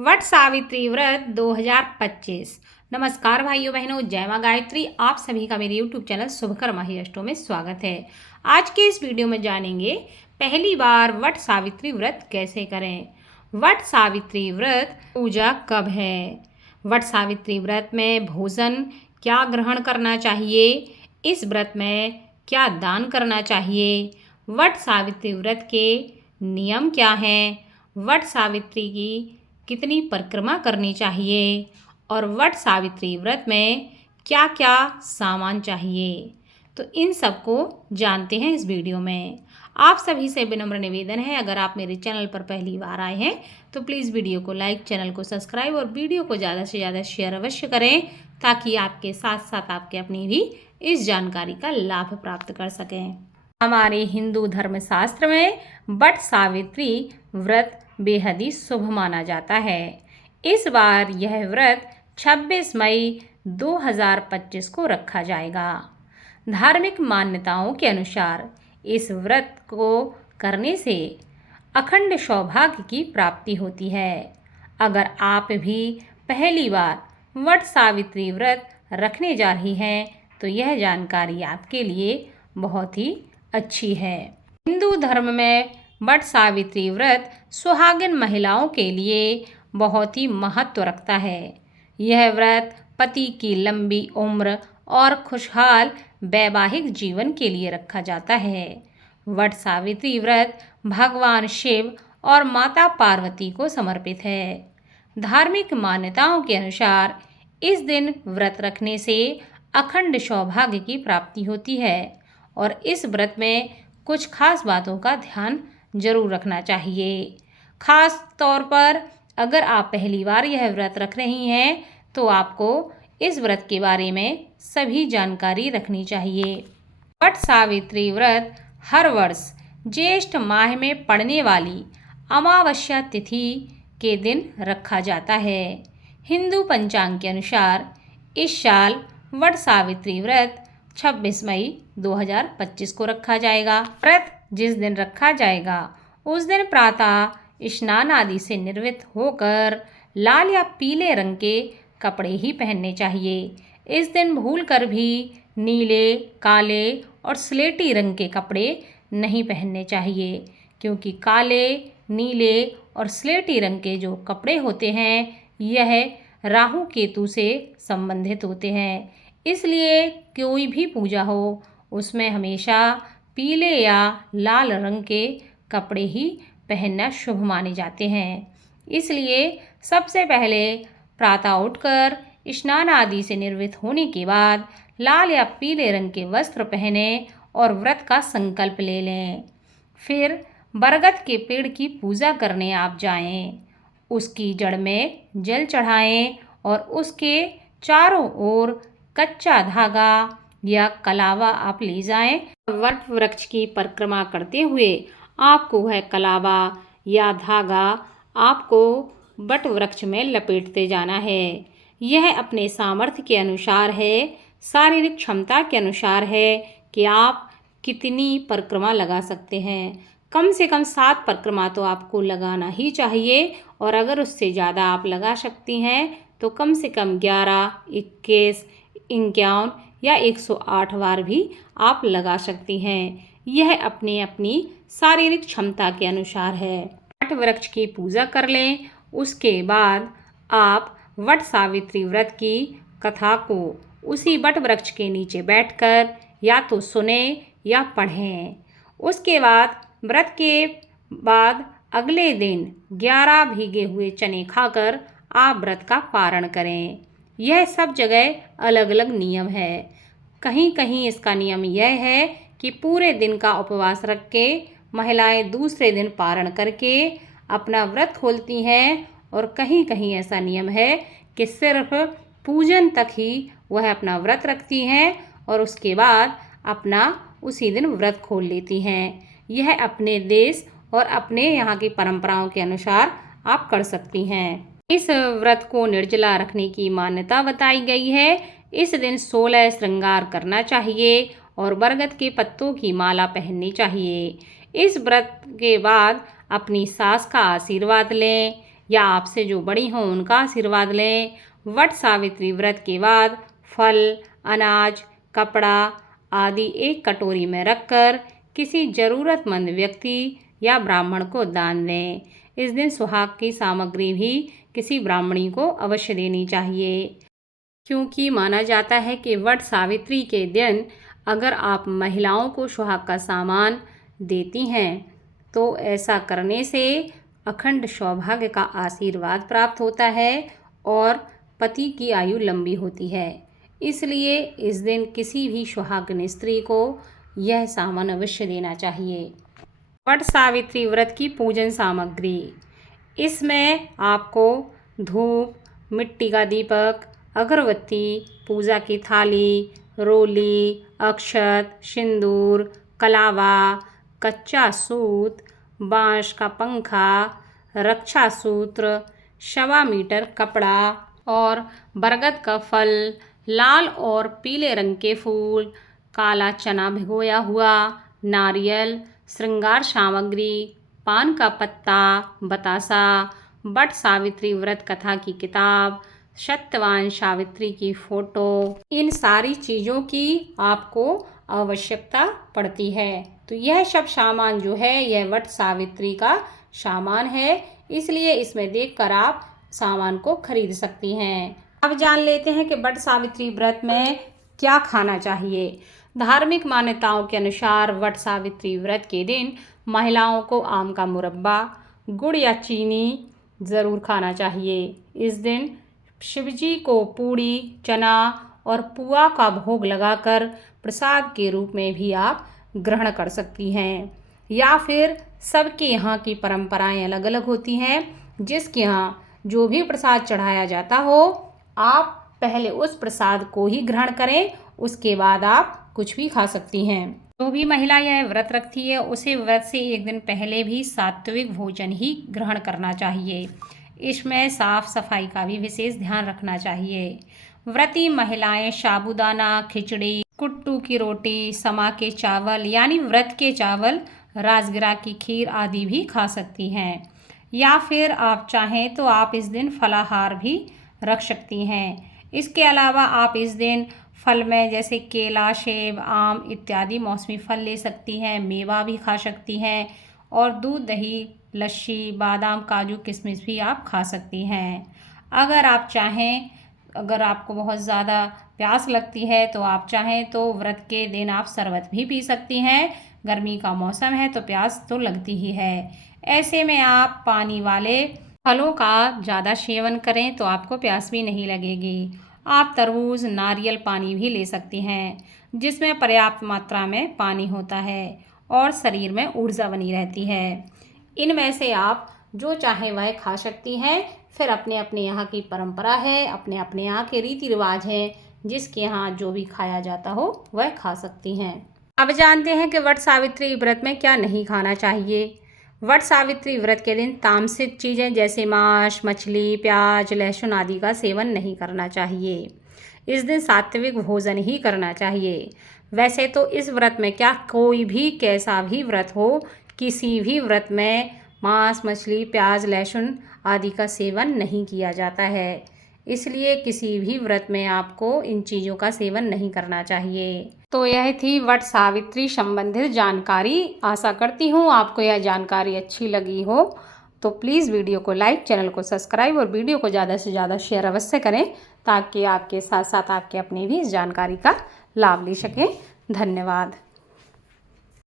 वट सावित्री व्रत 2025। नमस्कार भाइयों बहनों, जय मां गायत्री। आप सभी का मेरे YouTube चैनल शुभकर्मा ही अष्टों में स्वागत है। आज के इस वीडियो में जानेंगे पहली बार वट सावित्री व्रत कैसे करें। वट सावित्री व्रत पूजा कब है, वट सावित्री व्रत में भोजन क्या ग्रहण करना चाहिए, इस व्रत में क्या दान करना चाहिए, वट सावित्री व्रत के नियम क्या हैं, वट सावित्री की कितनी परिक्रमा करनी चाहिए और वट सावित्री व्रत में क्या क्या सामान चाहिए, तो इन सबको जानते हैं इस वीडियो में। आप सभी से विनम्र निवेदन है, अगर आप मेरे चैनल पर पहली बार आए हैं तो प्लीज़ वीडियो को लाइक, चैनल को सब्सक्राइब और वीडियो को ज़्यादा से ज़्यादा शेयर अवश्य करें, ताकि आपके साथ साथ आपके अपनी भी इस जानकारी का लाभ प्राप्त कर सकें। हमारे हिंदू धर्मशास्त्र में वट सावित्री व्रत बेहद ही शुभ माना जाता है। इस बार यह व्रत 26 मई 2025 को रखा जाएगा। धार्मिक मान्यताओं के अनुसार इस व्रत को करने से अखंड सौभाग्य की प्राप्ति होती है। अगर आप भी पहली बार वट सावित्री व्रत रखने जा रही हैं तो यह जानकारी आपके लिए बहुत ही अच्छी है। हिंदू धर्म में वट सावित्री व्रत सुहागिन महिलाओं के लिए बहुत ही महत्व रखता है। यह व्रत पति की लंबी उम्र और खुशहाल वैवाहिक जीवन के लिए रखा जाता है। वट सावित्री व्रत भगवान शिव और माता पार्वती को समर्पित है। धार्मिक मान्यताओं के अनुसार इस दिन व्रत रखने से अखंड सौभाग्य की प्राप्ति होती है और इस व्रत में कुछ खास बातों का ध्यान जरूर रखना चाहिए। खास तौर पर अगर आप पहली बार यह व्रत रख रही हैं तो आपको इस व्रत के बारे में सभी जानकारी रखनी चाहिए। वट सावित्री व्रत हर वर्ष ज्येष्ठ माह में पड़ने वाली अमावस्या तिथि के दिन रखा जाता है। हिंदू पंचांग के अनुसार इस साल वट सावित्री व्रत 26 मई 2025 को रखा जाएगा। व्रत जिस दिन रखा जाएगा उस दिन प्रातः स्नान आदि से निवृत्त होकर लाल या पीले रंग के कपड़े ही पहनने चाहिए। इस दिन भूलकर भी नीले, काले और स्लेटी रंग के कपड़े नहीं पहनने चाहिए, क्योंकि काले, नीले और स्लेटी रंग के जो कपड़े होते हैं यह राहु केतु से संबंधित होते हैं। इसलिए कोई भी पूजा हो उसमें हमेशा पीले या लाल रंग के कपड़े ही पहनना शुभ माने जाते हैं। इसलिए सबसे पहले प्रातः उठकर स्नान आदि से निवृत्त होने के बाद लाल या पीले रंग के वस्त्र पहने और व्रत का संकल्प ले लें। फिर बरगद के पेड़ की पूजा करने आप जाएं, उसकी जड़ में जल चढ़ाएं और उसके चारों ओर कच्चा धागा या कलावा आप ले जाएं। वट वृक्ष की परिक्रमा करते हुए आपको वह कलावा या धागा आपको वट वृक्ष में लपेटते जाना है। यह अपने सामर्थ्य के अनुसार है, शारीरिक क्षमता के अनुसार है कि आप कितनी परिक्रमा लगा सकते हैं। कम से कम 7 परिक्रमा तो आपको लगाना ही चाहिए, और अगर उससे ज़्यादा आप लगा सकती हैं तो कम से कम 11, 21, 51 या 108 बार भी आप लगा सकती हैं। यह अपनी अपनी शारीरिक क्षमता के अनुसार है। वट वृक्ष की पूजा कर लें, उसके बाद आप वट सावित्री व्रत की कथा को उसी वट वृक्ष के नीचे बैठकर या तो सुने या पढ़ें। उसके बाद व्रत के बाद अगले दिन 11 भीगे हुए चने खाकर आप व्रत का पारण करें। यह सब जगह अलग अलग नियम है। कहीं कहीं इसका नियम यह है कि पूरे दिन का उपवास रख के महिलाएं दूसरे दिन पारण करके अपना व्रत खोलती हैं, और कहीं कहीं ऐसा नियम है कि सिर्फ पूजन तक ही वह अपना व्रत रखती हैं और उसके बाद अपना उसी दिन व्रत खोल लेती हैं। यह अपने देश और अपने यहाँ की परंपराओं के अनुसार आप कर सकती हैं। इस व्रत को निर्जला रखने की मान्यता बताई गई है। इस दिन 16 श्रृंगार करना चाहिए और बरगद के पत्तों की माला पहननी चाहिए। इस व्रत के बाद अपनी सास का आशीर्वाद लें या आपसे जो बड़ी हों उनका आशीर्वाद लें। वट सावित्री व्रत के बाद फल, अनाज, कपड़ा आदि एक कटोरी में रखकर किसी ज़रूरतमंद व्यक्ति या ब्राह्मण को दान दें। इस दिन सुहाग की सामग्री भी किसी ब्राह्मणी को अवश्य देनी चाहिए, क्योंकि माना जाता है कि वट सावित्री के दिन अगर आप महिलाओं को सुहाग का सामान देती हैं तो ऐसा करने से अखंड सौभाग्य का आशीर्वाद प्राप्त होता है और पति की आयु लंबी होती है। इसलिए इस दिन किसी भी सुहागिन स्त्री को यह सामान अवश्य देना चाहिए। वट सावित्री व्रत की पूजन सामग्री, इसमें आपको धूप, मिट्टी का दीपक, अगरबत्ती, पूजा की थाली, रोली, अक्षत, सिंदूर, कलावा, कच्चा सूत, बांस का पंखा, रक्षा सूत्र, 1.25 मीटर कपड़ा और बरगद का फल, लाल और पीले रंग के फूल, काला चना भिगोया हुआ, नारियल, श्रृंगार सामग्री, पान का पत्ता, बतासा, वट सावित्री व्रत कथा की किताब, सत्यवान सावित्री की फोटो, इन सारी चीज़ों की आपको आवश्यकता पड़ती है। तो यह सब सामान जो है यह वट सावित्री का सामान है, इसलिए इसमें देखकर आप सामान को खरीद सकती हैं। अब जान लेते हैं कि वट सावित्री व्रत में क्या खाना चाहिए। धार्मिक मान्यताओं के अनुसार वट सावित्री व्रत के दिन महिलाओं को आम का मुरब्बा, गुड़ या चीनी ज़रूर खाना चाहिए। इस दिन शिवजी को पूड़ी, चना और पुआ का भोग लगाकर प्रसाद के रूप में भी आप ग्रहण कर सकती हैं। या फिर सबके यहाँ की परंपराएं अलग अलग होती हैं, जिसके यहाँ जो भी प्रसाद चढ़ाया जाता हो आप पहले उस प्रसाद को ही ग्रहण करें, उसके बाद आप कुछ भी खा सकती हैं। जो भी महिला यह व्रत रखती है उसे व्रत से एक दिन पहले भी सात्विक भोजन ही ग्रहण करना चाहिए। इसमें साफ सफाई का भी विशेष ध्यान रखना चाहिए। व्रती महिलाएं साबूदाना, खिचड़ी, कुट्टू की रोटी, समा के चावल यानी व्रत के चावल, राजगिरा की खीर आदि भी खा सकती हैं। या फिर आप चाहें तो आप इस दिन फलाहार भी रख सकती हैं। इसके अलावा आप इस दिन फल में जैसे केला, सेब, आम इत्यादि मौसमी फल ले सकती हैं, मेवा भी खा सकती हैं और दूध, दही, लस्सी, बादाम, काजू, किशमिश भी आप खा सकती हैं। अगर आप चाहें, अगर आपको बहुत ज़्यादा प्यास लगती है तो आप चाहें तो व्रत के दिन आप शरबत भी पी सकती हैं। गर्मी का मौसम है तो प्यास तो लगती ही है। ऐसे में आप पानी वाले फलों का ज़्यादा सेवन करें तो आपको प्यास भी नहीं लगेगी। आप तरबूज, नारियल पानी भी ले सकती हैं, जिसमें पर्याप्त मात्रा में पानी होता है और शरीर में ऊर्जा बनी रहती है। इनमें से आप जो चाहे वह खा सकती हैं। फिर अपने अपने यहाँ की परंपरा है, अपने अपने यहाँ के रीति रिवाज हैं, जिसके यहाँ जो भी खाया जाता हो वह खा सकती हैं। अब जानते हैं कि वट सावित्री व्रत में क्या नहीं खाना चाहिए। वट सावित्री व्रत के दिन तामसिक चीज़ें जैसे मांस, मछली, प्याज, लहसुन आदि का सेवन नहीं करना चाहिए। इस दिन सात्विक भोजन ही करना चाहिए। वैसे तो इस व्रत में क्या कोई भी कैसा भी व्रत हो, किसी भी व्रत में मांस, मछली, प्याज, लहसुन आदि का सेवन नहीं किया जाता है। इसलिए किसी भी व्रत में आपको इन चीज़ों का सेवन नहीं करना चाहिए। तो यह थी वट सावित्री संबंधित जानकारी। आशा करती हूँ आपको यह जानकारी अच्छी लगी हो। तो प्लीज़ वीडियो को लाइक, चैनल को सब्सक्राइब और वीडियो को ज़्यादा से ज़्यादा शेयर अवश्य करें, ताकि आपके साथ साथ आपके अपने भी इस जानकारी का लाभ ले सकें। धन्यवाद।